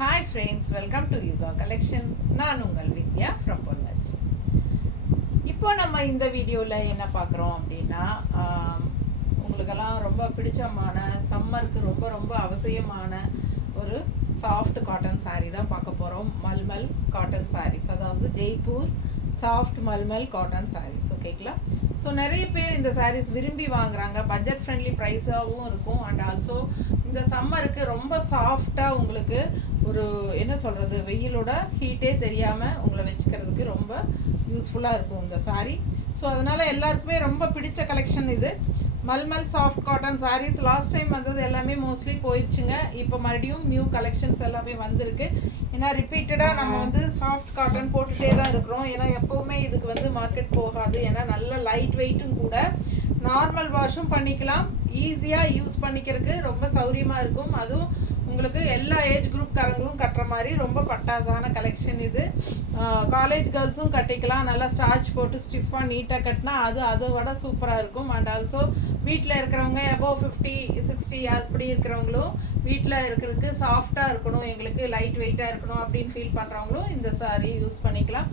Hi friends, welcome to Yuga Collections. நான் உங்கள் வித்யா from Pollachi. இப்போ நம்ம இந்த வீடியோவில் என்ன பார்க்குறோம் அப்படின்னா உங்களுக்கெல்லாம் ரொம்ப பிடிச்சமான சம்மருக்கு ரொம்ப ரொம்ப அவசியமான ஒரு சாஃப்ட் காட்டன் saree தான் பார்க்க போகிறோம். மல்மல் காட்டன் sarees, அதாவது Jaipur soft mulmul cotton sarees. ஓகேங்களா? ஸோ நிறைய பேர் இந்த sarees விரும்பி வாங்குறாங்க. பட்ஜெட் ஃப்ரெண்ட்லி ப்ரைஸாகவும் இருக்கும். அண்ட் ஆல்சோ இந்த சம்மருக்கு ரொம்ப சாஃப்டாக உங்களுக்கு ஒரு என்ன சொல்கிறது, வெயிலோட ஹீட்டே தெரியாமல் உங்களை வச்சுக்கிறதுக்கு ரொம்ப யூஸ்ஃபுல்லாக இருக்கும் இந்த saree. ஸோ அதனால் எல்லாருக்குமே ரொம்ப பிடிச்ச கலெக்ஷன் இது. Mulmul soft cotton sarees last time வந்தது எல்லாமே மோஸ்ட்லி போயிடுச்சுங்க. இப்போ மறுபடியும் நியூ கலெக்ஷன்ஸ் எல்லாமே வந்திருக்கு. ஏன்னா ரிப்பீட்டடாக நம்ம வந்து சாஃப்ட் காட்டன் போட்டுகிட்டே தான் இருக்கிறோம். ஏன்னா எப்போவுமே இதுக்கு வந்து மார்க்கெட் போகாது. ஏன்னா நல்ல லைட் வெயிட்டும் கூட, நார்மல் வாஷும் பண்ணிக்கலாம், ஈஸியாக யூஸ் பண்ணிக்கிறதுக்கு ரொம்ப சௌரியமாக இருக்கும். அதுவும் உங்களுக்கு எல்லா ஏஜ் குரூப்காரங்களும் கட்டுற மாதிரி ரொம்ப பட்டாசான கலெக்ஷன் இது. காலேஜ் கேர்ள்ஸும் கட்டிக்கலாம். நல்லா ஸ்டார்ச் போட்டு ஸ்டிஃபாக நீட்டாக கட்டினா அதை விட சூப்பராக இருக்கும். அண்ட் ஆல்சோ வீட்டில் இருக்கிறவங்க அபோவ் 50, 60 அப்படி இருக்கிறவங்களும் வீட்டில் இருக்கிறதுக்கு சாஃப்டாக இருக்கணும், எங்களுக்கு லைட் வெயிட்டாக இருக்கணும் அப்படின்னு ஃபீல் பண்ணுறவங்களும் இந்த சாரீ யூஸ் பண்ணிக்கலாம்.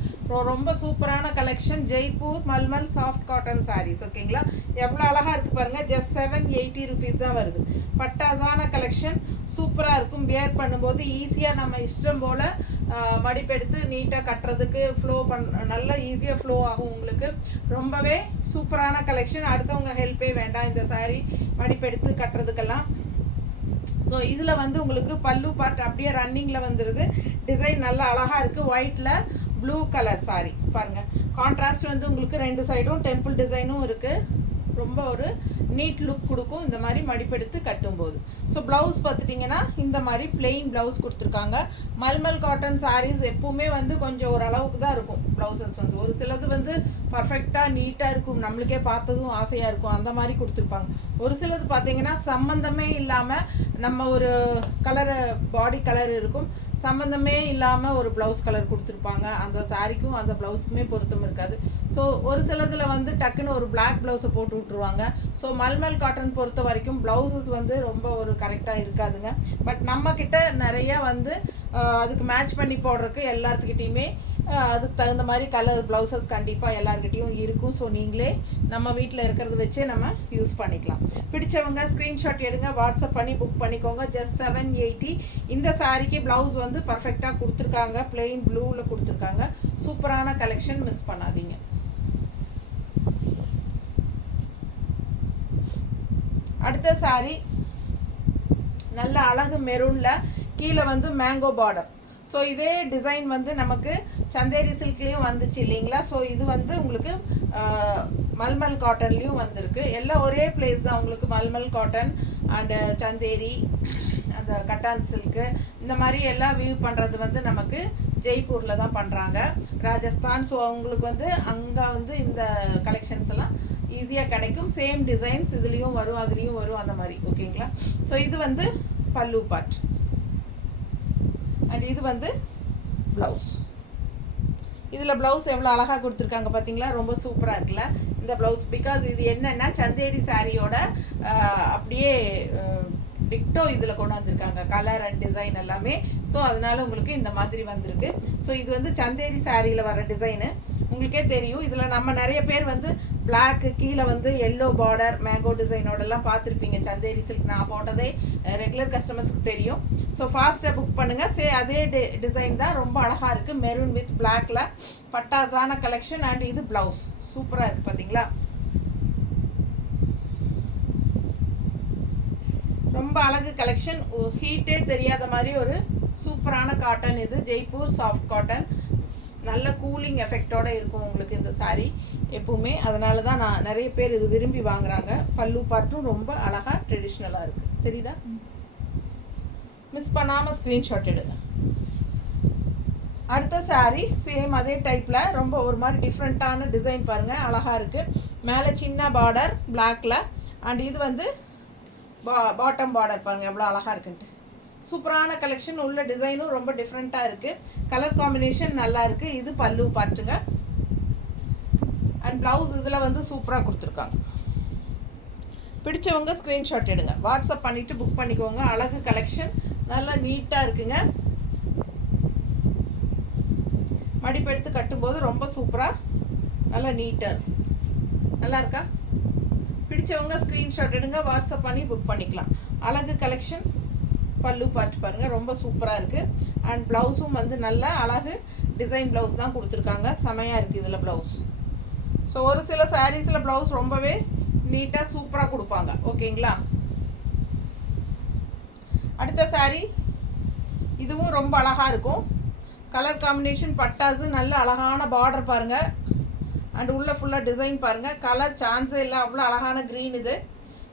ரொம்ப சூப்பரான collection Jaipur malmal soft cotton sarees. ஓகேங்களா? எவ்வளோ அழகாக இருக்குது பாருங்கள். ஜஸ்ட் 780 rupees தான் வருது. பட்டாசான கலெக்ஷன் சூப்பராக இருக்கும். வியர் பண்ணும்போது ஈஸியாக நம்ம இஷ்டம் போல் மடிப்பெடுத்து நீட்டாக கட்டுறதுக்கு நல்லா ஈஸியாக ஃப்ளோ ஆகும். உங்களுக்கு ரொம்பவே சூப்பரான கலெக்ஷன். அடுத்தவங்க ஹெல்ப்பே வேண்டாம் இந்த saree மடிப்பெடுத்து கட்டுறதுக்கெல்லாம். ஸோ இதில் வந்து உங்களுக்கு பல்லு பார்ட் அப்படியே ரன்னிங்கில் வந்துடுது. டிசைன் நல்லா அழகாக இருக்குது. ஒயிட்டில் ப்ளூ கலர் saree பாருங்கள். கான்ட்ராஸ்ட் வந்து உங்களுக்கு ரெண்டு சைடும் டெம்பிள் டிசைனும் இருக்குது. ரொம்ப ஒரு நீட் லுக் கொடுக்கும் இந்த மாதிரி மடிப்பெடுத்து கட்டும்போது. ஸோ ப்ளவுஸ் பார்த்துட்டிங்கன்னா இந்த மாதிரி பிளெயின் ப்ளவுஸ் கொடுத்துருக்காங்க. மல்மல் காட்டன் sarees எப்பவுமே வந்து கொஞ்சம் ஓரளவுக்கு தான் இருக்கும் ப்ளவுசஸ் வந்து. ஒரு சிலது வந்து பர்ஃபெக்டாக நீட்டாக இருக்கும், நம்மளுக்கே பார்த்ததும் ஆசையாக இருக்கும், அந்த மாதிரி கொடுத்துருப்பாங்க. ஒரு சிலது பார்த்தீங்கன்னா சம்மந்தமே இல்லாமல் நம்ம ஒரு கலரு பாடி கலர் இருக்கும், சம்மந்தமே இல்லாமல் ஒரு ப்ளவுஸ் கலர் கொடுத்துருப்பாங்க. அந்த சாரிக்கும் அந்த ப்ளவுஸுக்குமே பொருத்தம் இருக்காது. ஸோ ஒரு சிலதில் வந்து டக்குன்னு ஒரு பிளாக் ப்ளவுஸை போட்டு விட்ருவாங்க. ஸோ மல்மல் காட்டன் பொறுத்த வரைக்கும் ப்ளவுசஸ் வந்து ரொம்ப ஒரு கரெக்டாக இருக்காதுங்க. பட் நம்மக்கிட்ட நிறைய வந்து அதுக்கு மேட்ச் பண்ணி போடுறதுக்கு எல்லாத்துக்கிட்டேயுமே அதுக்கு தகுந்த மாதிரி கலர் ப்ளவுசஸ் கண்டிப்பாக எல்லாருக்கிட்டையும் இருக்கும். ஸோ நீங்களே நம்ம வீட்டில் இருக்கிறத வச்சே நம்ம யூஸ் பண்ணிக்கலாம். பிடிச்சவங்க ஸ்க்ரீன்ஷாட் எடுங்க, வாட்ஸ்அப் பண்ணி புக் பண்ணிக்கோங்க. ஜஸ்ட் 780. இந்த சாரீக்கு ப்ளவுஸ் வந்து பர்ஃபெக்டாக கொடுத்துருக்காங்க, பிளெயின் ப்ளூவில் கொடுத்துருக்காங்க. சூப்பரான கலெக்ஷன், மிஸ் பண்ணாதீங்க. அடுத்த சாரீ நல்ல அழகு மெரூனில் கீழே வந்து மேங்கோ பார்டர். ஸோ இதே டிசைன் வந்து நமக்கு சந்தேரி சில்க்லேயும் வந்துச்சு இல்லைங்களா? ஸோ இது வந்து உங்களுக்கு மல்மல் காட்டன்லேயும் வந்திருக்கு. எல்லாம் ஒரே பிளேஸ் தான் உங்களுக்கு. மல்மல் காட்டன் அண்டு சந்தேரி, அந்த கட்டான் சில்க்கு, இந்த மாதிரி எல்லாம் வியூ பண்ணுறது வந்து நமக்கு ஜெய்ப்பூரில் தான் பண்ணுறாங்க, ராஜஸ்தான். ஸோ அவங்களுக்கு வந்து அங்கே வந்து இந்த கலெக்ஷன்ஸ் எல்லாம் ஈஸியாக கிடைக்கும். சேம் டிசைன்ஸ் இதுலேயும் வரும், அதுலேயும் வரும், அந்த மாதிரி. ஓகேங்களா? ஸோ இது வந்து பல்லு பார்ட் அண்ட் இது வந்து ப்ளவுஸ். இதில் ப்ளவுஸ் எவ்வளோ அழகாக கொடுத்துருக்காங்க பார்த்தீங்களா? ரொம்ப சூப்பராக இருக்குல்ல இந்த ப்ளவுஸ். பிகாஸ் இது என்னென்னா சந்தேரி சாரியோட அப்படியே டிக்டோ இதில் கொண்டு வந்திருக்காங்க, கலர் அண்ட் டிசைன் எல்லாமே. ஸோ அதனால உங்களுக்கு இந்த மாதிரி வந்திருக்கு. ஸோ இது வந்து சந்தேரி சாரியில் வர டிசைனு உங்களுக்கே தெரியும். இதில் நம்ம நிறைய பேர் வந்து பிளாக்கு கீழே வந்து எல்லோ பார்டர் மேங்கோ டிசைனோடலாம் பார்த்துருப்பீங்க. சந்தேரி சில்க் நான் போட்டதே ரெகுலர் கஸ்டமர்ஸ்க்கு தெரியும். ஸோ ஃபாஸ்ட்டாக புக் பண்ணுங்கள். அதே டிசைன் தான், ரொம்ப அழகாக இருக்குது. மெரூன் வித் பிளாக்ல பட்டாசான கலெக்ஷன். அண்ட் இது ப்ளவுஸ் சூப்பராக இருக்குது பார்த்தீங்களா? ரொம்ப அழகு கலெக்ஷன். ஹீட்டே தெரியாத மாதிரி ஒரு சூப்பரான காட்டன் இது. ஜெய்ப்பூர் சாஃப்ட் காட்டன் நல்ல கூலிங் எஃபெக்டோடு இருக்கும் உங்களுக்கு இந்த சாரீ எப்பவுமே. அதனால தான் நான் நிறைய பேர் இது விரும்பி வாங்குறாங்க. பல்லு பார்ட்டும் ரொம்ப அழகாக ட்ரெடிஷ்னலாக இருக்குது. தெரியுதா? மிஸ் பண்ணாமல் ஸ்க்ரீன்ஷாட் எடுங்க. அடுத்த சாரீ சேம் அதே டைப்பில் ரொம்ப ஒரு மாதிரி டிஃப்ரெண்ட்டான டிசைன் பாருங்கள், அழகாக இருக்குது. மேலே சின்ன பார்டர் பிளாக்கில் அண்ட் இது வந்து பாட்டம் பார்டர் பாருங்கள் எவ்வளோ அழகாக இருக்குன்ட்டு. சூப்பரான கலெக்ஷன். உள்ள டிசைனும் ரொம்ப டிஃப்ரெண்ட்டாக இருக்குது. கலர் காம்பினேஷன் நல்லா இருக்குது. இது பல்லு பார்த்துங்க. அண்ட் ப்ளவுஸ் இதில் வந்து சூப்பராக கொடுத்துருக்காங்க. பிடிச்சவங்க ஸ்க்ரீன்ஷாட் எடுங்க, வாட்ஸ்அப் பண்ணிவிட்டு புக் பண்ணிக்கோங்க. அழகு கலெக்ஷன் நல்லா நீட்டாக இருக்குங்க. மடிப்பு எடுத்து கட்டும்போது ரொம்ப சூப்பராக நல்லா நீட்டாக இருக்கும். நல்லா இருக்கா? பிடிச்சவங்க ஸ்க்ரீன்ஷாட் எடுங்க, வாட்ஸ்அப் பண்ணி புக் பண்ணிக்கலாம். அழகு கலெக்ஷன். பல்லு பார்த்து பாருங்கள், ரொம்ப சூப்பராக இருக்குது. அண்ட் ப்ளவுஸும் வந்து நல்ல அழகு டிசைன் ப்ளவுஸ் தான் கொடுத்துருக்காங்க. செமையாக இருக்குது இதில் ப்ளவுஸ். ஸோ ஒரு சில சாரீஸில் ப்ளவுஸ் ரொம்பவே நீட்டாக சூப்பராக கொடுப்பாங்க. ஓகேங்களா? அடுத்த சாரீ இதுவும் ரொம்ப அழகாக இருக்கும். கலர் காம்பினேஷன் பட்டாசு, நல்ல அழகான பார்டர் பாருங்கள். அண்ட் உள்ளே ஃபுல்லாக டிசைன் பாருங்கள். கலர் சான்ஸே இல்லை, அவ்வளோ அழகான க்ரீன். இது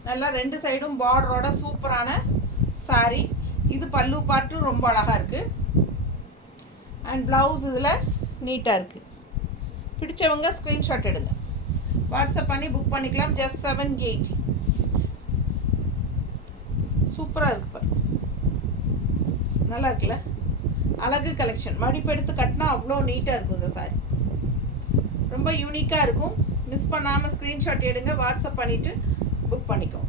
நல்லா 2 சைடும் பார்டரோட சூப்பரான சாரீ. இது பல்லு பார்ட்டும் ரொம்ப அழகாக இருக்குது. அண்ட் ப்ளவுஸ் இதில் நீட்டாக இருக்குது. பிடிச்சவங்க ஸ்க்ரீன்ஷாட் எடுங்க, வாட்ஸ்அப் பண்ணி புக் பண்ணிக்கலாம். ஜஸ்ட் 780. சூப்பராக இருக்குது பாரு, நல்லா இருக்குல்ல? அழகு கலெக்ஷன். மடிப்பு எடுத்து கட்டினா அவ்வளோ நீட்டாக இருக்கும் இந்த சாரி. ரொம்ப யூனிக்காக இருக்கும். மிஸ் பண்ணாமல் ஸ்க்ரீன்ஷாட் எடுங்க, வாட்ஸ்அப் பண்ணிவிட்டு புக் பண்ணிக்கோ.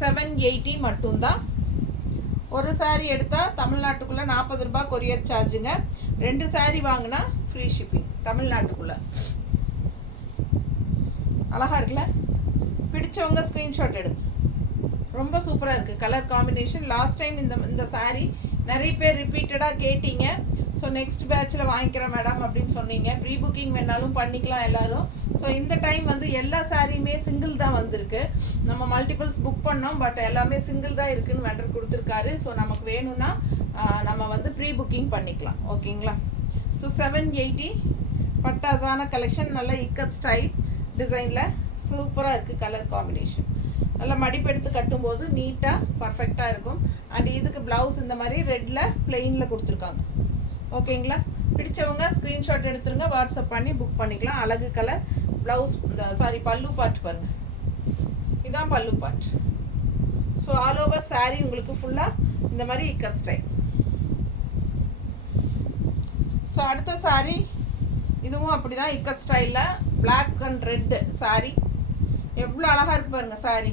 780 மட்டும்தான். ஒரு சாரீ எடுத்தால் தமிழ்நாட்டுக்குள்ளே 40 ரூபாய் கொரியர் சார்ஜுங்க. 2 சாரீ வாங்கினா ஃப்ரீ ஷிப்பிங் தமிழ்நாட்டுக்குள்ளே. அழகாக இருக்குல்ல? பிடிச்சவங்க ஸ்க்ரீன்ஷாட் எடுங்க. ரொம்ப சூப்பராக இருக்குது கலர் காம்பினேஷன். லாஸ்ட் டைம் இந்த சாரீ நிறைய பேர் ரிப்பீட்டடாக கேட்டீங்க. ஸோ நெக்ஸ்ட் பேட்சில் வாங்கிக்கிறேன் மேடம் அப்படின்னு சொன்னீங்க. ப்ரீ புக்கிங் வேணாலும் பண்ணிக்கலாம் எல்லோரும். ஸோ இந்த டைம் வந்து எல்லா சாரியுமே சிங்கிள் தான் வந்திருக்கு. நம்ம மல்டிபிள்ஸ் புக் பண்ணோம், பட் எல்லாமே சிங்கிள் தான் இருக்குதுன்னு வெண்டர் கொடுத்துருக்காரு. ஸோ நமக்கு வேணும்னா நம்ம வந்து ப்ரீ புக்கிங் பண்ணிக்கலாம். ஓகேங்களா? ஸோ 780 பட்டாசான கலெக்ஷன். நல்ல இக்கட் ஸ்டைல் டிசைனில் சூப்பராக இருக்குது கலர் காம்பினேஷன். நல்லா மடிப்பு எடுத்து கட்டும்போது நீட்டாக பர்ஃபெக்டாக இருக்கும். அண்ட் இதுக்கு ப்ளவுஸ் இந்த மாதிரி ரெட்டில் பிளெயினில் கொடுத்துருக்காங்க. ஓகேங்களா? பிடிச்சவங்க ஸ்க்ரீன்ஷாட் எடுத்துருங்க, வாட்ஸ்அப் பண்ணி புக் பண்ணிக்கலாம். அழகு கலர் ப்ளவுஸ். இந்த பல்லு பார்ட் பாருங்கள், இதுதான் பல்லு part. So all over sari உங்களுக்கு ஃபுல்லாக இந்த மாதிரி இக்கட் ஸ்டைல். ஸோ அடுத்த சாரீ இதுவும் அப்படி தான் இக்கட் ஸ்டைலில் பிளாக் அண்ட் ரெட்டு சாரீ. எவ்வளோ அழகாக இருக்குது பாருங்கள் சாரீ.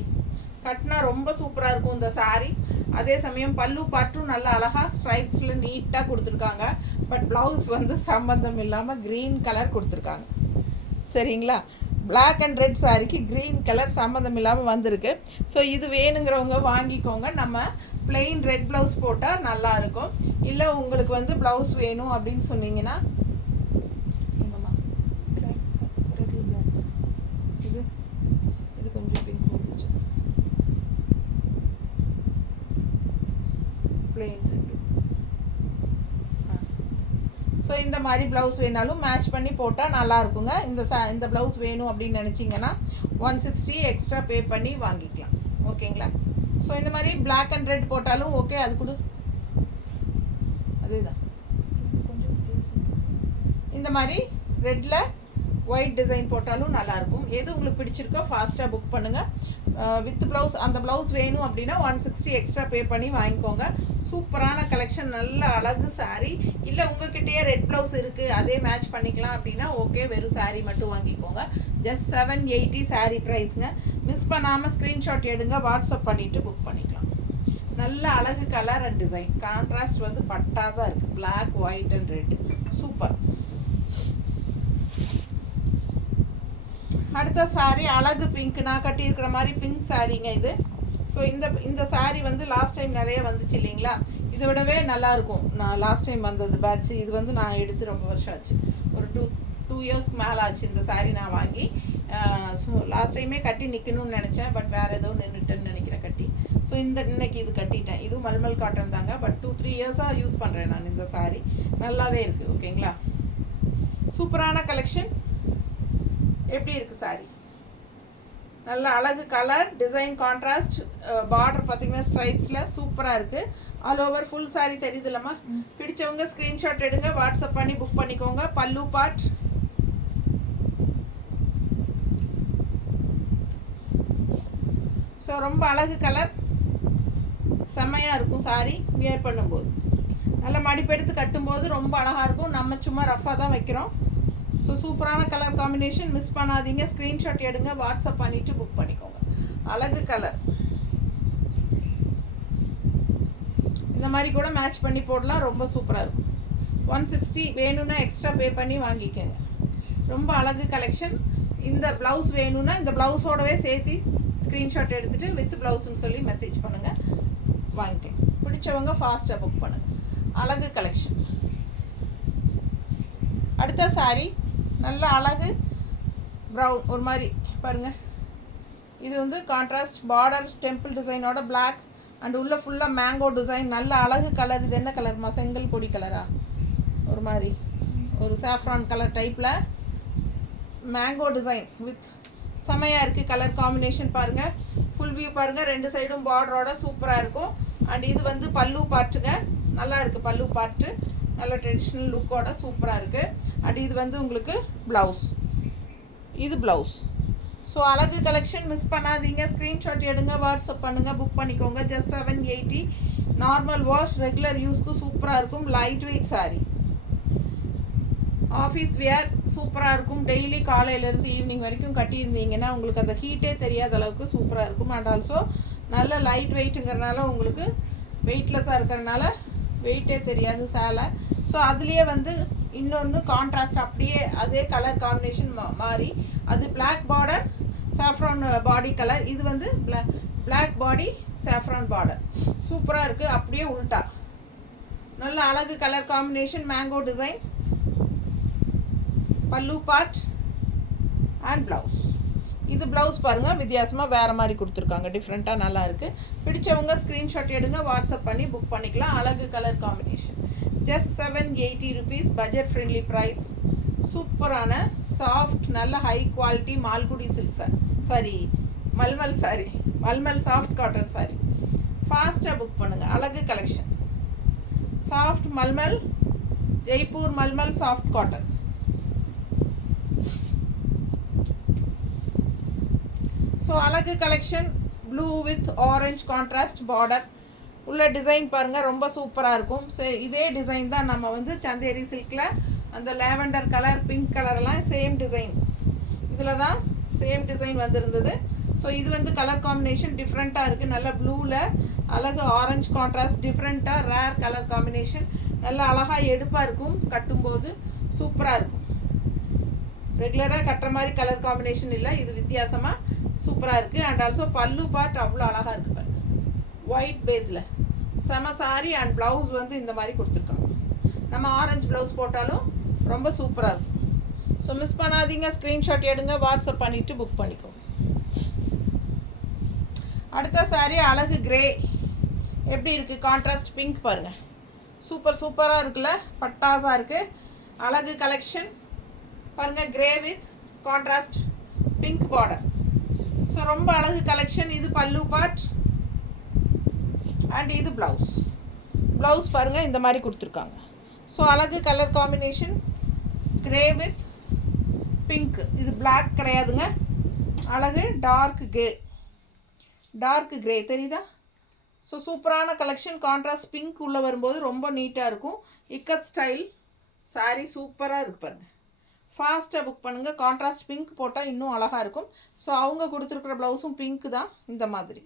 கட்டினா ரொம்ப சூப்பராக இருக்கும் இந்த சாரீ. அதே சமயம் பல்லு பார்ட்டும் நல்லா அழகாக ஸ்ட்ரைப்ஸில் நீட்டாக கொடுத்துருக்காங்க. பட் ப்ளவுஸ் வந்து சம்மந்தம் இல்லாமல் க்ரீன் கலர் கொடுத்துருக்காங்க. சரிங்களா? பிளாக் அண்ட் ரெட் சாரீக்கு க்ரீன் கலர் சம்மந்தம் இல்லாமல் வந்திருக்கு. ஸோ இது வேணுங்கிறவங்க வாங்கிக்கோங்க. நம்ம பிளெயின் ரெட் ப்ளவுஸ் போட்டால் நல்லாயிருக்கும். இல்லை உங்களுக்கு வந்து ப்ளவுஸ் வேணும் அப்படின்னு சொன்னீங்கன்னா இது கொஞ்சம் pink mixed plain red. So இந்த மாதிரி ப்ளவுஸ் வேணாலும் மேட்ச் பண்ணி போட்டால் நல்லா இருக்குங்க. இந்த ப்ளவுஸ் வேணும் அப்படின்னு நினச்சிங்கன்னா 160 எக்ஸ்ட்ரா பே பண்ணி வாங்கிக்கலாம். ஓகேங்களா? ஸோ இந்த மாதிரி பிளாக் அண்ட் ரெட் போட்டாலும் ஓகே. அது கூட அதே தான். இந்த மாதிரி ரெட்டில் ஒயிட் டிசைன் போட்டாலும் நல்லாயிருக்கும். எது உங்களுக்கு பிடிச்சிருக்கோ ஃபாஸ்ட்டாக புக் பண்ணுங்கள். வித் ப்ளவுஸ் அந்த ப்ளவுஸ் வேணும் அப்படின்னா 160 எக்ஸ்ட்ரா பே பண்ணி வாங்கிக்கோங்க. சூப்பரான கலெக்ஷன், நல்ல அழகு சாரீ. இல்லை உங்கள்கிட்டயே ரெட் ப்ளவுஸ் இருக்குது, அதே மேட்ச் பண்ணிக்கலாம் அப்படின்னா ஓகே, வெறும் சாரீ மட்டும் வாங்கிக்கோங்க. ஜஸ்ட் 780 சாரீ ப்ரைஸுங்க. மிஸ் பண்ணாமல் ஸ்க்ரீன்ஷாட் எடுங்க, வாட்ஸ்அப் பண்ணிவிட்டு புக் பண்ணிக்கலாம். நல்ல அழகு கலர் அண்ட் டிசைன். கான்ட்ராஸ்ட் வந்து பட்டாஸாக இருக்குது. Black, white and red. Super. அடுத்த சாரீ அழகு பிங்க். நான் கட்டியிருக்கிற மாதிரி பிங்க் சாரீங்க இது. ஸோ இந்த சாரீ வந்து லாஸ்ட் டைம் நிறைய வந்துச்சு இல்லைங்களா? இதை விடவே நல்லாயிருக்கும். நான் லாஸ்ட் டைம் வந்தது பேட்ச். இது வந்து நான் எடுத்து ரொம்ப வருஷம் ஆச்சு, ஒரு டூ இயர்ஸ்க்கு மேலே ஆச்சு இந்த சாரீ நான் வாங்கி. ஸோ லாஸ்ட் டைமே கட்டி நிற்கணும்னு நினச்சேன், பட் வேறு ஏதோ நின்றுட்டேன்னு நினைக்கிறேன் கட்டி. ஸோ இன்னைக்கு இது கட்டிட்டேன். இதுவும் மல்மல் காட்டன் தாங்க, பட் 2-3 இயர்ஸாக யூஸ் பண்ணுறேன் நான் இந்த சாரீ. நல்லாவே இருக்குது. ஓகேங்களா? சூப்பரான கலெக்ஷன். எப்படி இருக்குது சாரீ? நல்ல அழகு கலர் டிசைன், கான்ட்ராஸ்ட் பார்டர் பார்த்தீங்கன்னா ஸ்ட்ரைப்ஸில் சூப்பராக இருக்குது. ஆல் ஓவர் ஃபுல் சாரீ தெரியுதுல்லம்மா? பிடிச்சவங்க ஸ்க்ரீன்ஷாட் எடுங்க, வாட்ஸ்அப் பண்ணி புக் பண்ணிக்கோங்க. பல்லு பார்ட். ஸோ ரொம்ப அழகு கலர், செம்மையாக இருக்கும் சாரீ வியர் பண்ணும்போது. நல்லா மடிப்பெடுத்து கட்டும்போது ரொம்ப அழகாக இருக்கும். நம்ம சும்மா ரஃபாக தான் வைக்கிறோம். ஸோ சூப்பரான கலர் காம்பினேஷன். மிஸ் பண்ணாதீங்க, ஸ்க்ரீன்ஷாட் எடுங்க, வாட்ஸ்அப் பண்ணிவிட்டு புக் பண்ணிக்கோங்க. அழகு கலர். இந்த மாதிரி கூட மேட்ச் பண்ணி போடலாம், ரொம்ப சூப்பராக இருக்கும். 160 வேணும்னா எக்ஸ்ட்ரா பே பண்ணி வாங்கிக்கோங்க. ரொம்ப அழகு கலெக்ஷன். இந்த ப்ளவுஸ் வேணும்னா இந்த ப்ளவுஸோடவே சேர்த்து ஸ்க்ரீன்ஷாட் எடுத்துகிட்டு வித் ப்ளவுஸ்ன்னு சொல்லி மெசேஜ் பண்ணுங்கள், வாங்கிக்கலாம். பிடிச்சவங்க ஃபாஸ்ட்டாக புக் பண்ணுங்கள். அழகு கலெக்ஷன். அடுத்த சாரீ நல்ல அழகு ப்ரௌன் ஒரு மாதிரி பாருங்கள். இது வந்து கான்ட்ராஸ்ட் பார்டர் டெம்பிள் டிசைனோட பிளாக் அண்ட் உள்ள ஃபுல்லாக மேங்கோ டிசைன். நல்ல அழகு கலர். இது என்ன கலர்மா? செங்கல் பொடி கலரா? ஒரு மாதிரி ஒரு சாஃப்ரான் கலர் டைப்பில் மேங்கோ டிசைன் வித் செமையாக இருக்குது. கலர் காம்பினேஷன் பாருங்கள். ஃபுல் வியூ பாருங்கள். 2 சைடும் பார்டரோட சூப்பராக இருக்கும். அண்ட் இது வந்து பல்லு பார்ட்டுங்க. நல்லா இருக்குது பல்லு பார்ட்டு. நல்ல ட்ரெடிஷ்னல் லுக்கோட சூப்பராக இருக்குது. அண்ட் இது வந்து உங்களுக்கு ப்ளவுஸ். இது ப்ளவுஸ். ஸோ அழகு கலெக்ஷன் மிஸ் பண்ணாதீங்க. ஸ்க்ரீன்ஷாட் எடுங்க, வாட்ஸ்அப் பண்ணுங்கள், புக் பண்ணிக்கோங்க. ஜஸ்ட் 780. நார்மல் வாஷ், ரெகுலர் யூஸ்க்கு சூப்பராக இருக்கும். Light weight sari. Office wear சூப்பராக இருக்கும். டெய்லி காலையிலேருந்து ஈவினிங் வரைக்கும் கட்டியிருந்தீங்கன்னா உங்களுக்கு அந்த ஹீட்டே தெரியாத அளவுக்கு சூப்பராக இருக்கும். அண்ட் ஆல்சோ நல்ல லைட் வெயிட்டுங்கிறனால உங்களுக்கு வெயிட்லெஸ்ஸாக இருக்கிறனால வெயிட்டே தெரியாது சேலை. ஸோ அதுலேயே வந்து இன்னொன்று கான்ட்ராஸ்ட் அப்படியே அதே கலர் காம்பினேஷன் மாறி அது black border saffron body colour. இது வந்து பிளாக் பாடி சாஃப்ரான் பார்டர். சூப்பராக இருக்குது. அப்படியே உல்ட்டா நல்ல அழகு கலர் காம்பினேஷன். மேங்கோ டிசைன், பல்லு பார்ட் அண்ட் ப்ளவுஸ். இது ப்ளவுஸ் பாருங்கள் வித்தியாசமாக வேறு மாதிரி கொடுத்துருக்காங்க. டிஃப்ரெண்ட்டாக நல்லா இருக்குது. பிடிச்சவங்க ஸ்க்ரீன்ஷாட் எடுங்க, வாட்ஸ்அப் பண்ணி புக் பண்ணிக்கலாம். அழகு colour combination. Just 780 rupees. Budget friendly price. சூப்பரான சாஃப்ட் நல்ல high quality Malgudi silk sari malmal sari malmal soft cotton sari. ஃபாஸ்ட்டாக புக் பண்ணுங்கள். அழகு collection. Soft malmal, Jaipur malmal soft cotton. So அழகு collection. Blue with orange contrast border. உள்ள டிசைன் பாருங்கள், ரொம்ப சூப்பராக இருக்கும். இதே டிசைன் தான் நம்ம வந்து சந்தேரி சில்கில் அந்த லேவெண்டர் கலர், பிங்க் கலர்லாம் சேம் டிசைன் இதில் தான் சேம் டிசைன் வந்திருந்தது. ஸோ இது வந்து கலர் காம்பினேஷன் டிஃப்ரெண்ட்டாக இருக்குது. நல்ல ப்ளூவில் அழகு ஆரஞ்ச் கான்ட்ராஸ்ட், டிஃப்ரெண்ட்டாக ரேர் கலர் காம்பினேஷன். நல்லா அழகாக எடுப்பாக இருக்கும். கட்டும்போது சூப்பராக இருக்கும். ரெகுலராக கட்டுற மாதிரி கலர் காம்பினேஷன் இல்லை, இது வித்தியாசமாக சூப்பராக இருக்குது. அண்ட் ஆல்சோ பல்லு பார்ட் அவ்வளோ அழகாக இருக்குது பாருங்கள். ஒயிட் பேஸில் செம சாரி. அண்ட் ப்ளவுஸ் வந்து இந்த மாதிரி கொடுத்துருக்காங்க. நம்ம ஆரஞ்சு ப்ளவுஸ் போட்டாலும் ரொம்ப சூப்பராக இருக்கும். ஸோ மிஸ் பண்ணாதீங்க. ஸ்க்ரீன்ஷாட் எடுங்க, வாட்ஸ்அப் பண்ணிவிட்டு புக் பண்ணிக்கோங்க. அடுத்த சாரி அழகு கிரே. எப்படி இருக்குது? கான்ட்ராஸ்ட் பிங்க் பாருங்கள். சூப்பராக இருக்குல்ல? பட்டாசாக இருக்குது. அழகு கலெக்ஷன் பாருங்கள். Grey with contrast pink border. So ரொம்ப அழகு கலெக்ஷன். இது பல்லு பார்ட் அண்ட் இது ப்ளவுஸ். ப்ளவுஸ் பாருங்கள் இந்த மாதிரி கொடுத்துருக்காங்க. ஸோ அழகு colour combination. Grey with pink. இது பிளாக் கிடையாதுங்க. அழகு டார்க் கிரே தெரியுதா? ஸோ சூப்பரான கலெக்ஷன். கான்ட்ராஸ்ட் பிங்க் உள்ளே வரும்போது ரொம்ப நீட்டாக இருக்கும். இக்கத் ஸ்டைல் சாரீ சூப்பராக இருக்கு பாருங்கள். ஃபாஸ்ட்டாக புக் பண்ணுங்கள். கான்ட்ராஸ்ட் பிங்க் போட்டால் இன்னும் அழகாக இருக்கும். ஸோ அவங்க கொடுத்துருக்குற ப்ளவுஸும் பிங்க் தான். இந்த மாதிரி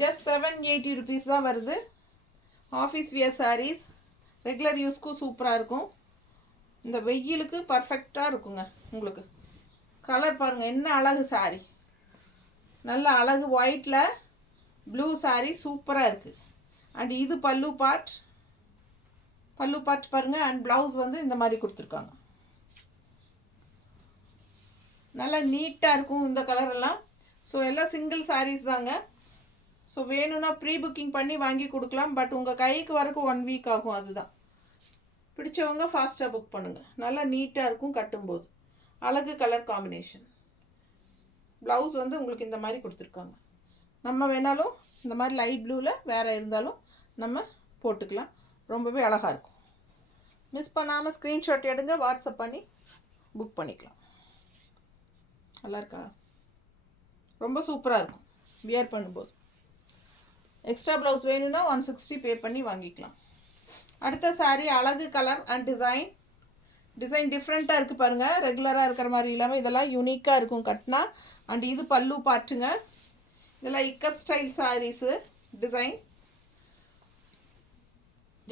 ஜஸ்ட் 780 rupees தான் வருது. ஆஃபீஸ் வியர் சாரீஸ் ரெகுலர் யூஸ்க்கும் சூப்பராக இருக்கும். இந்த வெயிலுக்கு பர்ஃபெக்டாக இருக்குங்க. உங்களுக்கு கலர் பாருங்கள் என்ன அழகு சாரீ. நல்ல அழகு ஒயிட்டில் ப்ளூ சாரீ சூப்பராக இருக்குது. அண்ட் இது பல்லு பார்ட் பாருங்கள். அண்ட் ப்ளவுஸ் வந்து இந்த மாதிரி கொடுத்துருக்காங்க. நல்லா நீட்டாக இருக்கும் இந்த கலரெல்லாம். ஸோ எல்லாம் சிங்கிள் சாரீஸ் தாங்க. ஸோ வேணும்னா ப்ரீ புக்கிங் பண்ணி வாங்கி கொடுக்கலாம். பட் உங்கள் கைக்கு வரக்கும் 1 week ஆகும். அதுதான். பிடிச்சவங்க ஃபாஸ்ட்டாக புக் பண்ணுங்கள். நல்லா நீட்டாக இருக்கும் கட்டும்போது. அழகு கலர் காம்பினேஷன். ப்ளவுஸ் வந்து உங்களுக்கு இந்த மாதிரி கொடுத்துருக்காங்க. நம்ம வேணாலும் இந்த மாதிரி லைட் ப்ளூவில் வேறு இருந்தாலும் நம்ம போட்டுக்கலாம். ரொம்பவே அழகாக இருக்கும். மிஸ் பண்ணாமல் ஸ்க்ரீன்ஷாட் எடுங்க, வாட்ஸ்அப் பண்ணி புக் பண்ணிக்கலாம். நல்லா இருக்கா? ரொம்ப சூப்பராக இருக்கும் வியர் பண்ணும்போது. எக்ஸ்ட்ரா ப்ளவுஸ் வேணும்னா 160 பே பண்ணி வாங்கிக்கலாம். அடுத்த சாரீ அழகு கலர் அண்ட் டிசைன் டிஃப்ரெண்ட்டாக இருக்குது பாருங்கள். ரெகுலராக இருக்கிற மாதிரி இல்லாமல் இதெல்லாம் யூனிக்காக இருக்கும் கட்டினா. அண்ட் இது பல்லு பார்ட்டுங்க. இதெல்லாம் ikat style sarees design.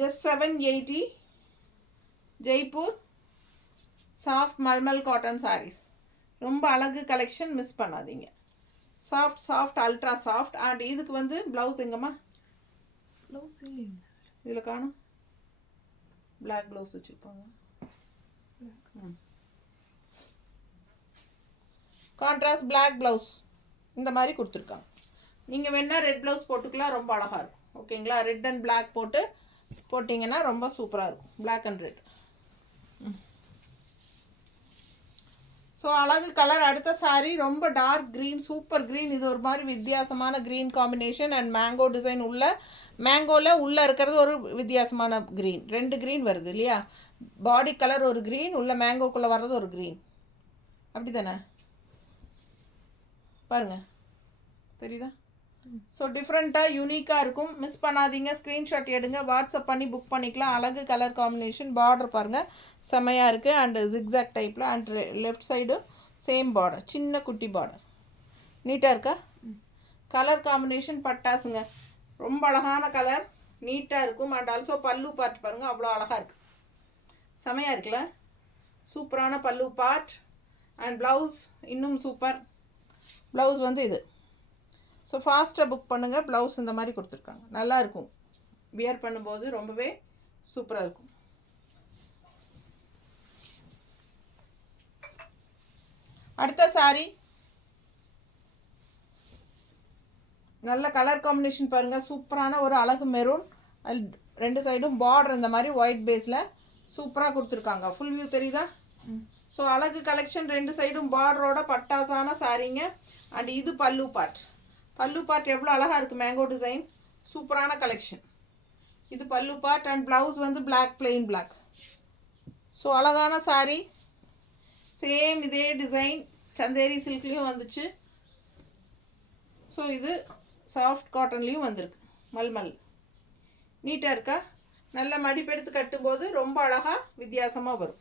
just 780 Jaipur soft mulmul cotton sarees. ரொம்ப அழகு கலெக்ஷன், மிஸ் பண்ணாதீங்க. Soft ultra soft. அண்ட் இதுக்கு வந்து ப்ளவுஸ் எங்கம்மா? ப்ளவுஸ் இல்லைங்க இதில் காணும். பிளாக் ப்ளவுஸ் வச்சுருப்பாங்க. கான்ட்ராஸ்ட் பிளாக் ப்ளவுஸ் இந்த மாதிரி கொடுத்துருக்காங்க. நீங்கள் வேணால் ரெட் ப்ளவுஸ் போட்டுக்கலாம், ரொம்ப அழகாக இருக்கும். ஓகேங்களா? ரெட் அண்ட் பிளாக் போட்டிங்கன்னா ரொம்ப சூப்பராக இருக்கும். Black and red. ஸோ அழகு கலர். அடுத்த சாரீ ரொம்ப டார்க் க்ரீன், சூப்பர் க்ரீன். இது ஒரு மாதிரி வித்தியாசமான green combination and mango design உள்ள. மேங்கோவில் உள்ளே இருக்கிறது ஒரு வித்தியாசமான க்ரீன். 2 க்ரீன் வருது இல்லையா? பாடி கலர் ஒரு க்ரீன், உள்ள மேங்கோக்குள்ளே வர்றது ஒரு க்ரீன். அப்படி தானே? பாருங்கள், தெரியுதா? ஸோ டிஃப்ரெண்ட்டாக யூனிக்காக இருக்கும். மிஸ் பண்ணாதீங்க. ஸ்க்ரீன்ஷாட் எடுங்க, வாட்ஸ்அப் பண்ணி புக் பண்ணிக்கலாம். அழகு கலர் காம்பினேஷன். பார்டர் பாருங்கள், செம்மையாக இருக்குது. அண்டு ஜிக்ஸாக் டைப்பில். And left side same border, சின்ன குட்டி பார்டர். நீட்டாக இருக்கா? கலர் காம்பினேஷன் பட்டாசுங்க. ரொம்ப அழகான கலர், நீட்டாக இருக்கும். அண்ட் ஆல்சோ பல்லு பார்ட் பாருங்கள், அவ்வளோ அழகாக இருக்குது. செம்மையாக இருக்குல்ல? சூப்பரான பல்லு பார்ட். அண்ட் ப்ளவுஸ் இன்னும் சூப்பர். ப்ளவுஸ் வந்து இது. ஸோ ஃபாஸ்ட்டாக புக் பண்ணுங்கள். ப்ளவுஸ் இந்த மாதிரி கொடுத்துருக்காங்க. நல்லாயிருக்கும், வியர் பண்ணும்போது ரொம்பவே சூப்பராக இருக்கும். அடுத்த சாரீ நல்ல கலர் காம்பினேஷன் பாருங்கள். சூப்பரான ஒரு அழகு மெரூன். 2 சைடும் பார்டர் இந்த மாதிரி ஒயிட் பேஸில் சூப்பராக கொடுத்துருக்காங்க. ஃபுல் வியூ தெரியுதா? ஸோ அழகு கலெக்ஷன். 2 சைடும் பார்டரோட பட்டாசான சாரீங்க. அண்ட் இது பல்லு பார்ட். பல்லு பார்ட் எவ்வளோ அழகாக இருக்குது, மேங்கோ டிசைன். சூப்பரான கலெக்ஷன். இது பல்லு பார்ட். அண்ட் ப்ளவுஸ் வந்து பிளாக், பிளெயின் பிளாக். ஸோ அழகான சாரீ. சேம் இதே டிசைன் சந்தேரி சில்க்லேயும் வந்துச்சு. ஸோ இது சாஃப்ட் காட்டன்லேயும் வந்திருக்கு. மல்மல் நீட்டாக இருக்கா? நல்ல மடிப்பெடுத்து கட்டும்போது ரொம்ப அழகாக வித்தியாசமாக வரும்.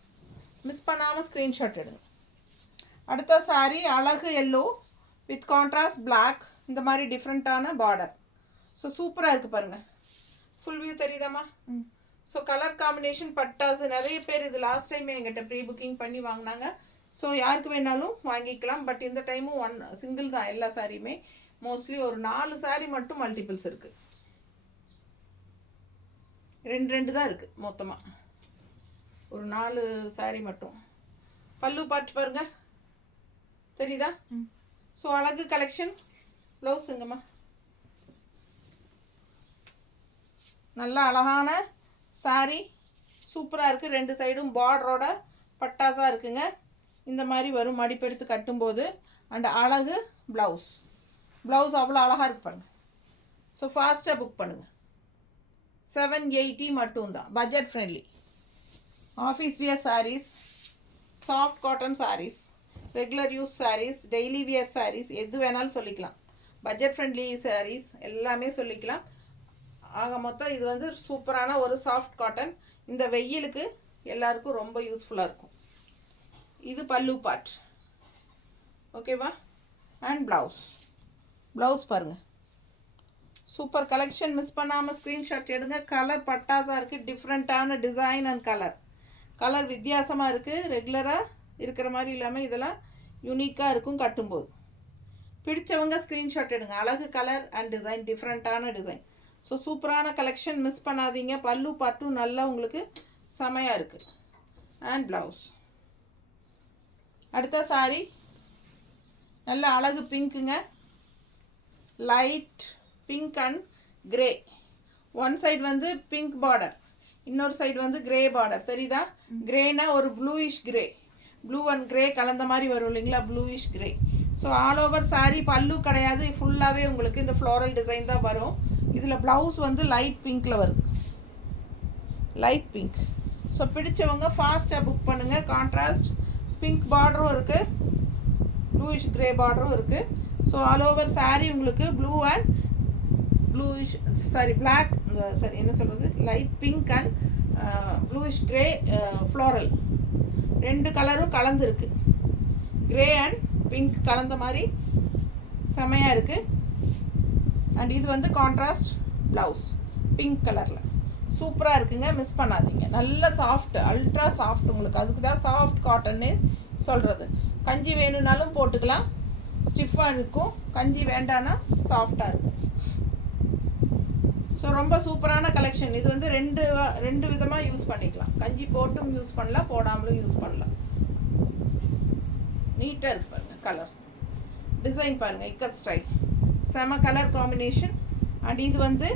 மிஸ் பண்ணாமல் ஸ்க்ரீன்ஷாட் எடுங்க. அடுத்த சாரீ அழகு எல்லோ வித் கான்ட்ராஸ்ட் பிளாக். இந்த மாதிரி டிஃப்ரெண்ட்டான பார்டர். ஸோ சூப்பராக இருக்குது பாருங்கள். ஃபுல் வியூ தெரியுதாம்மா? ஸோ கலர் காம்பினேஷன் பட்டாசு. நிறைய பேர் இது லாஸ்ட் டைமே எங்கிட்ட ப்ரீ புக்கிங் பண்ணி வாங்கினாங்க. ஸோ யாருக்கு வேணாலும் வாங்கிக்கலாம். பட் இந்த டைமும் சிங்கிள் தான் எல்லா சாரியுமே. மோஸ்ட்லி ஒரு 4 சாரீ மட்டும் மல்டிபிள்ஸ் இருக்குது. 2 தான் இருக்குது மொத்தமாக. ஒரு 4 சாரீ மட்டும். பல்லு பார்த்து பாருங்க, தெரியுதா? ஸோ அழகு கலெக்ஷன். ப்ளவுஸ் எங்கம்மா? நல்லா அழகான சாரீ, சூப்பராக இருக்குது. 2 சைடும் பார்டரோட பட்டாசாக இருக்குங்க. இந்த மாதிரி வரும் மடிப்பெடுத்து கட்டும்போது. அண்ட் அழகு ப்ளவுஸ். ப்ளவுஸ் அவ்வளோ அழகாக இருக்கு பாருங்கள். ஸோ ஃபாஸ்ட்டாக புக் பண்ணுங்கள். 780 மட்டும்தான். Budget friendly. Office wear sarees, soft cotton sarees, regular use sarees, daily wear sarees, எது வேணாலும் சொல்லிக்கலாம். பட்ஜெட் ஃப்ரெண்ட்லி சாரீஸ் எல்லாமே சொல்லிக்கலாம். ஆக மொத்தம் இது வந்து சூப்பரான ஒரு சாஃப்ட் காட்டன். இந்த வெயிலுக்கு எல்லாருக்கும் ரொம்ப யூஸ்ஃபுல்லாக இருக்கும். இது பல்லு பார்ட். ஓகேவா? அண்ட் ப்ளவுஸ் பாருங்கள். Super collection. மிஸ் பண்ணாமல் ஸ்க்ரீன்ஷாட் எடுங்க. கலர் பட்டாசாக இருக்குது. டிஃப்ரெண்ட்டான டிசைன் அண்ட் கலர் வித்தியாசமாக இருக்குது. ரெகுலராக இருக்கிற மாதிரி இல்லாமல் இதெல்லாம் யூனிக்காக இருக்கும் கட்டும்போது. பிடிச்சவங்க ஸ்க்ரீன்ஷாட் எடுங்க. அழகு கலர் அண்ட் டிசைன், டிஃப்ரெண்ட்டான டிசைன். ஸோ சூப்பரான கலெக்ஷன், மிஸ் பண்ணாதீங்க. பல்லு பார்ட்டும் நல்லா உங்களுக்கு செமையாக இருக்குது. And blouse. அடுத்த சாரீ நல்ல அழகு பிங்க்குங்க. Light pink and grey. One side வந்து பிங்க் பார்டர், இன்னொரு சைடு வந்து கிரே பார்டர். தெரியுதா? கிரேனா ஒரு bluish grey, blue and grey கலந்த மாதிரி வரும் இல்லைங்களா? Bluish grey. So all over sari. பல்லு கிடையாது, ஃபுல்லாகவே உங்களுக்கு இந்த ஃப்ளோரல் டிசைன் தான் வரும். இதில் ப்ளவுஸ் வந்து லைட் பிங்க்கில் வருது. Light pink. ஸோ பிடிச்சவங்க ஃபாஸ்ட்டாக புக் பண்ணுங்கள். கான்ட்ராஸ்ட் பிங்க் பார்டரும் இருக்குது, ப்ளூயிஷ் கிரே பார்டரும் இருக்குது. ஸோ ஆல் ஓவர் சாரீ உங்களுக்கு ப்ளூ அண்ட் ப்ளூயிஷ் பிளாக், என்ன சொல்கிறது, light pink and bluish grey floral 2 கலரும் கலந்துருக்கு. கிரே அண்ட் பிங்க் கலந்த மாதிரி செமையாக இருக்குது. அண்ட் இது வந்து கான்ட்ராஸ்ட் ப்ளவுஸ் பிங்க் கலரில். சூப்பராக இருக்குங்க, மிஸ் பண்ணாதீங்க. நல்ல சாஃப்ட், அல்ட்ரா சாஃப்ட். உங்களுக்கு அதுக்கு தான் சாஃப்ட் காட்டன்னு சொல்கிறது. கஞ்சி வேணும்னாலும் போட்டுக்கலாம், ஸ்டிஃபாக இருக்கும். கஞ்சி வேண்டான்னா சாஃப்டாக இருக்கும். ஸோ ரொம்ப சூப்பரான கலெக்ஷன். இது வந்து ரெண்டு விதமாக யூஸ் பண்ணிக்கலாம். கஞ்சி போட்டும் யூஸ் பண்ணலாம், போடாமலும் யூஸ் பண்ணலாம். நீட்டாக இருக்கு பாருங்கள். கலர் டிசைன் பாருங்கள், இக்கத் ஸ்டைல், செம கலர் காம்பினேஷன். அண்ட் இது வந்து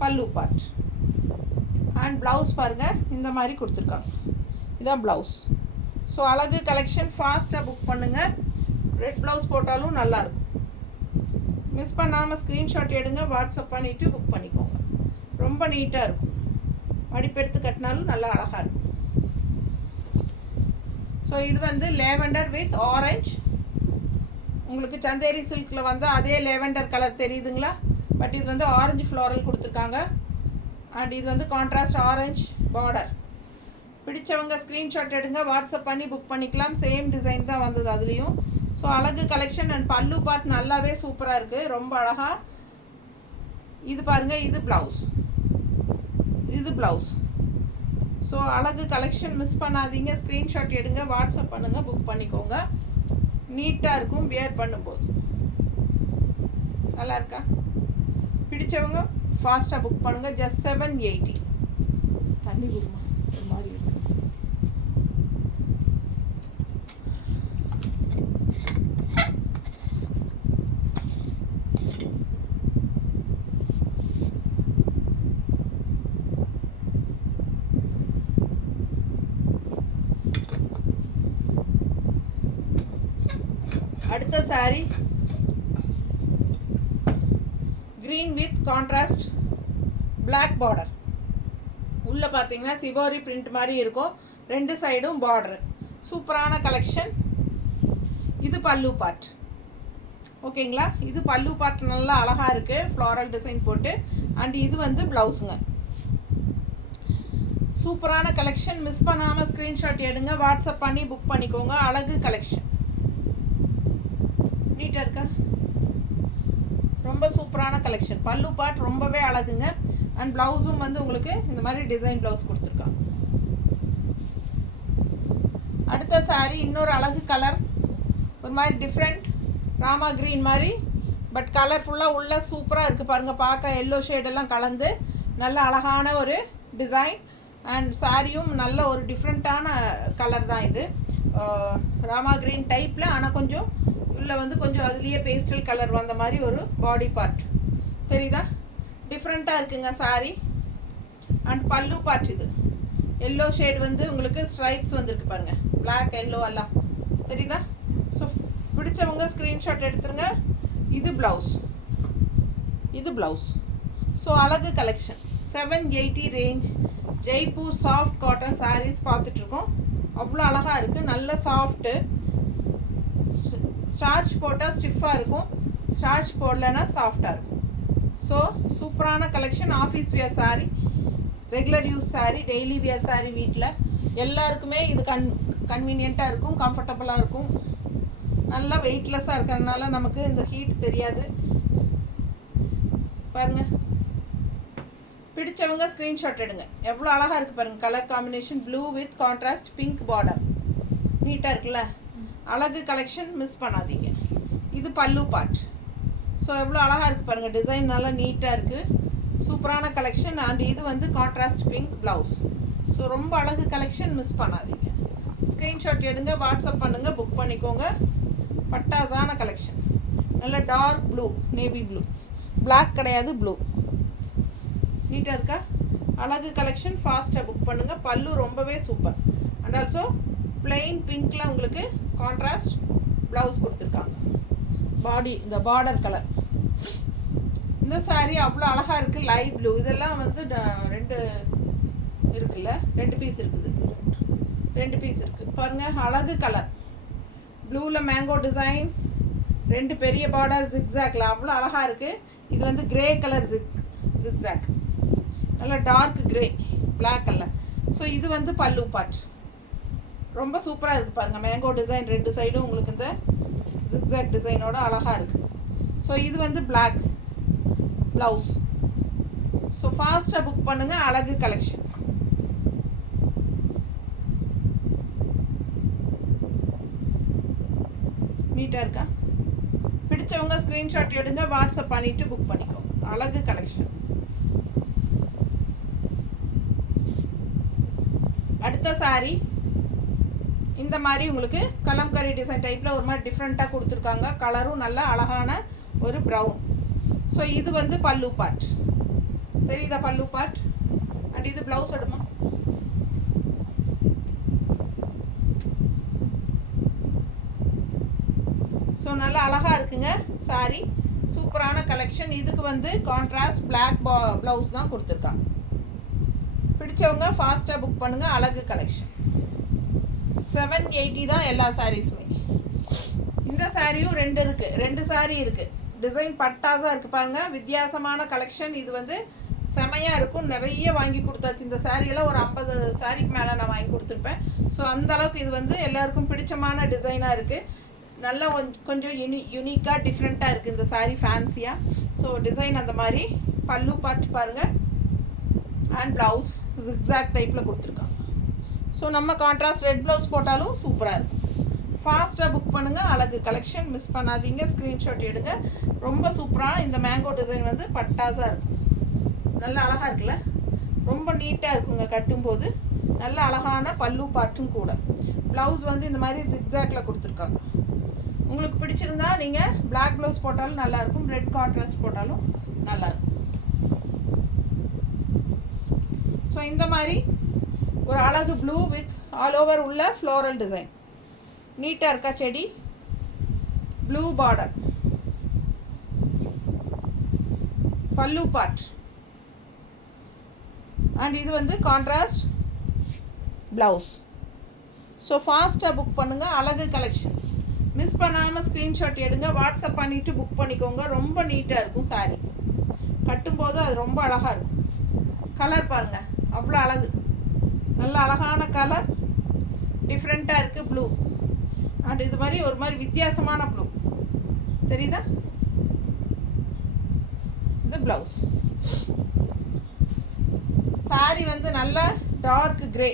பல்லு பார்ட். அண்ட் ப்ளவுஸ் பாருங்கள், இந்த மாதிரி கொடுத்துருக்காங்க. இதான் ப்ளவுஸ். ஸோ அழகு கலெக்ஷன். ஃபாஸ்ட்டாக புக் பண்ணுங்கள். ரெட் ப்ளவுஸ் போட்டாலும் நல்லாயிருக்கும். மிஸ் பண்ணாமல் ஸ்க்ரீன்ஷாட் எடுங்க, வாட்ஸ்அப் பண்ணிவிட்டு புக் பண்ணிக்கோங்க. ரொம்ப நீட்டாக இருக்கும். மடிப்பெடுத்து கட்டினாலும் நல்லா அழகாக இருக்கும். ஸோ இது வந்து லேவெண்டர் வித் ஆரஞ்ச். உங்களுக்கு சந்தேரி சில்கில் வந்து அதே லேவெண்டர் கலர் தெரியுதுங்களா? பட் இது வந்து ஆரஞ்சு ஃப்ளோரல் கொடுத்துருக்காங்க. அண்ட் இது வந்து கான்ட்ராஸ்ட் ஆரஞ்ச் பார்டர். பிடிச்சவங்க ஸ்க்ரீன்ஷாட் எடுங்க, வாட்ஸ்அப் பண்ணி புக் பண்ணிக்கலாம். சேம் டிசைன் தான் வந்தது அதுலேயும். ஸோ அழகு கலெக்ஷன். அண்ட் பல்லு பார்ட் நல்லாவே சூப்பராக இருக்குது, ரொம்ப அழகாக. இது பாருங்கள், இது ப்ளவுஸ், இது ப்ளவுஸ். ஸோ அழகு கலெக்ஷன் மிஸ் பண்ணாதீங்க. ஸ்க்ரீன்ஷாட் எடுங்க, வாட்ஸ்அப் பண்ணுங்கள், புக் பண்ணிக்கோங்க. நீட்டாக இருக்கும் வியர் பண்ணும்போது. நல்லா இருக்கா? பிடிச்சவங்க ஃபாஸ்ட்டாக புக் பண்ணுங்கள். ஜஸ்ட் 780. தண்ணி கொடுமா, ஒரு மாதிரி இருக்கு. அடுத்த sorry green with contrast black border. உள்ளே பார்த்தீங்கன்னா சிவோரி பிரிண்ட் மாதிரி இருக்கும், ரெண்டு சைடும் பார்டர். சூப்பரான கலெக்ஷன். இது பல்லு பார்ட். ஓகேங்களா? இது பல்லு பார்ட் நல்லா அழகாக இருக்குது, ஃப்ளாரல் டிசைன் போட்டு. அண்ட் இது வந்து ப்ளவுஸுங்க. சூப்பரான கலெக்ஷன். மிஸ் பண்ணாமல் ஸ்க்ரீன்ஷாட் எடுங்க, வாட்ஸ்அப் பண்ணி புக் பண்ணிக்கோங்க. அழகு கலெக்ஷன். நீட்டாக இருக்கா? ரொம்ப சூப்பரான கலெக்ஷன். பல்லு பார்ட் ரொம்பவே அழகுங்க. அண்ட் ப்ளவுஸும் வந்து உங்களுக்கு இந்த மாதிரி டிசைன் ப்ளவுஸ் கொடுத்துருக்காங்க. அடுத்த சாரீ இன்னொரு அழகு கலர், ஒரு மாதிரி டிஃப்ரெண்ட் ராமா க்ரீன் மாதிரி, பட் கலர்ஃபுல்லாக உள்ள சூப்பராக இருக்குது பாருங்கள். பார்க்க எல்லோ ஷேடெல்லாம் கலந்து நல்ல அழகான ஒரு டிசைன். அண்ட் சாரியும் நல்ல ஒரு டிஃப்ரெண்ட்டான கலர் தான் இது. ராமா க்ரீன் டைப்பில், ஆனால் கொஞ்சம் உள்ள வந்து கொஞ்சம் அதுலேயே பேஸ்டல் கலர் வந்த மாதிரி ஒரு பாடி பார்ட் தெரியுதா? டிஃப்ரெண்ட்டாக இருக்குங்க சாரி. அண்ட் பல்லு பார்ட் இது எல்லோ ஷேட் வந்து உங்களுக்கு ஸ்ட்ரைப்ஸ் வந்துருக்கு பாருங்கள், பிளாக் எல்லோ எல்லாம் தெரியுதா? ஸோ பிடிச்சவங்க ஸ்க்ரீன்ஷாட் எடுத்துருங்க. இது ப்ளவுஸ், இது ப்ளவுஸ். ஸோ அழகு collection. 780 range Jaipur soft cotton sarees பார்த்துட்ருக்கோம். அவ்வளோ அழகாக இருக்குது, நல்ல சாஃப்ட்டு. ஸ்டார்ச் போட்டால் ஸ்டிஃபாக இருக்கும், ஸ்டார்ச் போடலைன்னா சாஃப்டாக இருக்கும். ஸோ சூப்பரான collection. Office wear sari, regular use sari, daily wear sari, வீட்டில் எல்லாருக்குமே இது கன்வீனியண்ட்டாக இருக்கும், கம்ஃபர்டபுளாக இருக்கும். நல்லா வெயிட்லெஸ்ஸாக இருக்கிறதுனால நமக்கு இந்த ஹீட் தெரியாது. பாருங்கள், பிடிச்சவங்க ஸ்க்ரீன்ஷாட் எடுங்க. எவ்வளோ அழகாக இருக்குது பாருங்கள். Colour combination blue with contrast pink border. நீட்டாக இருக்குல்ல? அழகு கலெக்ஷன், மிஸ் பண்ணாதீங்க. இது பல்லு பார்ட். ஸோ எவ்வளோ அழகாக இருக்குது பாருங்கள். டிசைன் நல்லா நீட்டாக இருக்குது, சூப்பரான கலெக்ஷன். அண்ட் இது வந்து கான்ட்ராஸ்ட் பிங்க் ப்ளவுஸ். ஸோ ரொம்ப அழகு கலெக்ஷன், மிஸ் பண்ணாதீங்க. ஸ்க்ரீன்ஷாட் எடுங்க, வாட்ஸ்அப் பண்ணுங்கள், புக் பண்ணிக்கோங்க. பட்டாசான கலெக்ஷன். நல்ல dark blue, navy blue, black கிடையாது, ப்ளூ. நீட்டாக இருக்கா? அழகு கலெக்ஷன். ஃபாஸ்ட்டாக புக் பண்ணுங்கள். பல்லு ரொம்பவே சூப்பர். அண்ட் ஆல்சோ பிளெயின் பிங்க்கில் உங்களுக்கு கான்ட்ராஸ்ட் ப்ளவுஸ் கொடுத்துருக்காங்க. பாடி இந்த பார்டர் கலர். இந்த சாரீ அவ்வளோ அழகாக இருக்குது, லைட் ப்ளூ. இதெல்லாம் வந்து ரெண்டு இருக்குல்ல, 2 பீஸ் இருக்குது, 2 பீஸ் இருக்குது பாருங்கள். அழகு கலர். ப்ளூவில் மேங்கோ டிசைன், 2 பெரிய பார்டர் ஜிக்ஸாக்ல அவ்வளோ அழகாக இருக்குது. இது வந்து கிரே கலர் ஜிக்ஸாக், நல்லா dark grey, black colour. So இது வந்து பல்லு பார்ட். ரொம்ப சூப்பராக இருக்குது பாருங்கள். மேங்கோ டிசைன் 2 சைடும் உங்களுக்கு இந்த ஜிக்ஸாக் டிசைனோட அழகாக இருக்குது. ஸோ இது வந்து பிளாக் ப்ளவுஸ். ஸோ ஃபாஸ்ட்டாக புக் பண்ணுங்கள். அழகு கலெக்ஷன். நீட்டாக இருக்கா? பிடிச்சவங்க ஸ்க்ரீன்ஷாட் எடுங்க, வாட்ஸ்அப் பண்ணிவிட்டு புக் பண்ணிக்கோங்க. அழகு கலெக்ஷன். அடுத்த சாரீ இந்த மாதிரி உங்களுக்கு கலம்கரி டிசைன் டைப்பில் ஒரு மாதிரி டிஃப்ரெண்ட்டாக கொடுத்துருக்காங்க. கலரும் நல்ல அழகான ஒரு ப்ரௌன். ஸோ இது வந்து பல்லு பார்ட். தெரியுதா பல்லு பார்ட்? அண்ட் இது ப்ளவுஸ் எடுமா. ஸோ நல்லா அழகாக இருக்குங்க சாரீ. சூப்பரான கலெக்ஷன். இதுக்கு வந்து கான்ட்ராஸ்ட் பிளாக் ப்ளவுஸ் தான் கொடுத்துருக்காங்க. பிடிச்சவங்க ஃபாஸ்ட்டாக புக் பண்ணுங்கள். அழகு கலெக்ஷன். 780 தான் எல்லா சாரீஸுமே. இந்த சாரியும் 2 இருக்குது. 2 சாரீ இருக்குது. டிசைன் பட்டாஸாக இருக்குது பாருங்கள். வித்தியாசமான கலெக்ஷன். இது வந்து செமையாக இருக்கும். நிறைய வாங்கி கொடுத்தாச்சு. இந்த சாரியெல்லாம் ஒரு 50 சாரிக்கு மேலே நான் வாங்கி கொடுத்துருப்பேன். ஸோ அந்தளவுக்கு இது வந்து எல்லாருக்கும் பிடிச்சமான டிசைனாக இருக்குது. நல்லா கொஞ்சம் யூனிக்காக டிஃப்ரெண்ட்டாக இருக்குது இந்த சாரீ. ஃபேன்சியாக. ஸோ டிசைன் அந்த மாதிரி. பல்லு பார்த்து பாருங்கள். அண்ட் ப்ளவுஸ் ஜிக்ஸாக் டைப்பில் கொடுத்துருக்காங்க. ஸோ நம்ம கான்ட்ராஸ்ட் ரெட் ப்ளவுஸ் போட்டாலும் சூப்பராக இருக்கும். ஃபாஸ்ட்டாக புக் பண்ணுங்கள். அழகு கலெக்ஷன். மிஸ் பண்ணாதீங்க. ஸ்க்ரீன்ஷாட் எடுங்க. ரொம்ப சூப்பராக இந்த மேங்கோ டிசைன் வந்து பட்டாஸாக இருக்கும். நல்லா அழகாக இருக்குல்ல? ரொம்ப நீட்டாக இருக்குங்க கட்டும்போது. நல்ல அழகான பல்லு பார்ட்டும் கூட. ப்ளவுஸ் வந்து இந்த மாதிரி ஜிக்ஸாக்ல கொடுத்துருக்காங்க. உங்களுக்கு பிடிச்சிருந்தா நீங்கள் பிளாக் ப்ளவுஸ் போட்டாலும் நல்லாயிருக்கும். ரெட் கான்ட்ராஸ்ட் போட்டாலும் நல்லாயிருக்கும். ஸோ இந்த மாதிரி ஒரு அழகு ப்ளூ வித் ஆல் ஓவர் உள்ள ஃப்ளோரல் டிசைன். நீட்டாக இருக்கா செடி? Blue border. பல்லு பார்ட். அண்ட் இது வந்து கான்ட்ராஸ்ட் ப்ளவுஸ். ஸோ ஃபாஸ்ட்டாக புக் பண்ணுங்கள். அழகு கலெக்ஷன். மிஸ் பண்ணாமல் ஸ்க்ரீன்ஷாட் எடுங்க, வாட்ஸ்அப் பண்ணிவிட்டு புக் பண்ணிக்கோங்க. ரொம்ப நீட்டாக இருக்கும் சாரீ. கட்டும்போது அது ரொம்ப அழகாக இருக்கும். கலர் பாருங்கள், அவ்வளோ அழகு. நல்ல அழகான கலர். டிஃப்ரெண்ட்டாக இருக்குது ப்ளூ. அண்ட் இது மாதிரி ஒரு மாதிரி வித்தியாசமான ப்ளூ தெரியுதா? இது ப்ளவுஸ். சாரீ வந்து நல்ல டார்க் கிரே.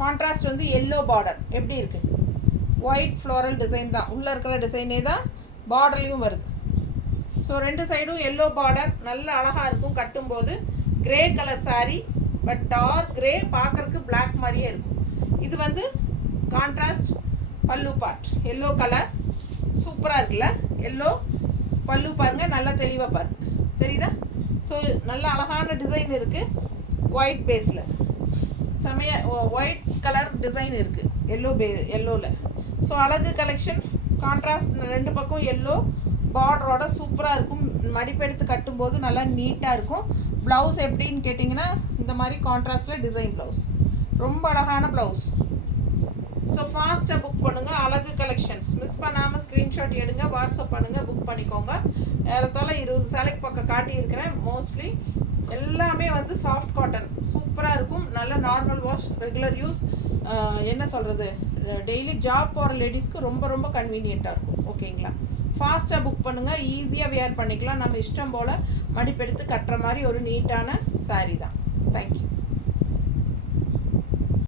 கான்ட்ராஸ்ட் வந்து எல்லோ பார்டர். எப்படி இருக்குது? ஒயிட் ஃப்ளோரல் டிசைன் தான். உள்ளே இருக்கிற டிசைனே தான் பார்டர்லேயும் வருது. ஸோ 2 சைடும் எல்லோ பார்டர். நல்ல அழகாக இருக்கும் கட்டும்போது. Grey colour saree, but dark grey. பார்க்குறக்கு பிளாக் மாதிரியே இருக்கும். இது வந்து கான்ட்ராஸ்ட் பல்லு பார்ட். Yellow colour. சூப்பராக இருக்குல்ல? எல்லோ பல்லு பாருங்கள். நல்லா தெளிவாக பாருங்கள். தெரியுதா? ஸோ நல்ல அழகான டிசைன் இருக்குது. ஒயிட் பேஸில் செமையாக ஒயிட் கலர் டிசைன் இருக்குது. எல்லோவில். ஸோ அழகு கலெக்ஷன்ஸ். கான்ட்ராஸ்ட் 2 பக்கம் எல்லோ பார்டரோட சூப்பராக இருக்கும். மடிப்பெடுத்து கட்டும்போது நல்லா நீட்டாக இருக்கும். ப்ளவுஸ் எப்படின்னு கேட்டிங்கன்னா இந்த மாதிரி கான்ட்ராஸ்டில் டிசைன் ப்ளவுஸ். ரொம்ப அழகான ப்ளவுஸ். ஸோ ஃபாஸ்ட்டாக புக் பண்ணுங்கள். அழகு கலெக்ஷன்ஸ். மிஸ் பண்ணாமல் ஸ்க்ரீன்ஷாட் எடுங்க, வாட்ஸ்அப் பண்ணுங்கள், புக் பண்ணிக்கோங்க. ஏறத்தாழ 20 சேலைக்கு பக்கம் காட்டியிருக்கிறேன். மோஸ்ட்லி எல்லாமே வந்து சாஃப்ட் காட்டன். சூப்பராக இருக்கும். நல்ல நார்மல் வாஷ், ரெகுலர் யூஸ், என்ன சொல்கிறது, டெய்லி ஜாப் போகிற லேடிஸ்க்கு ரொம்ப ரொம்ப கன்வீனியண்ட்டாக இருக்கும். ஓகேங்களா? ஃபாஸ்ட்டாக புக் பண்ணுங்கள். ஈஸியாக வியர் பண்ணிக்கலாம். நம்ம இஷ்டம் போல் மடிப்பெடுத்து கட்டுற மாதிரி ஒரு நீட்டான சாரீ தான். தேங்க்யூ.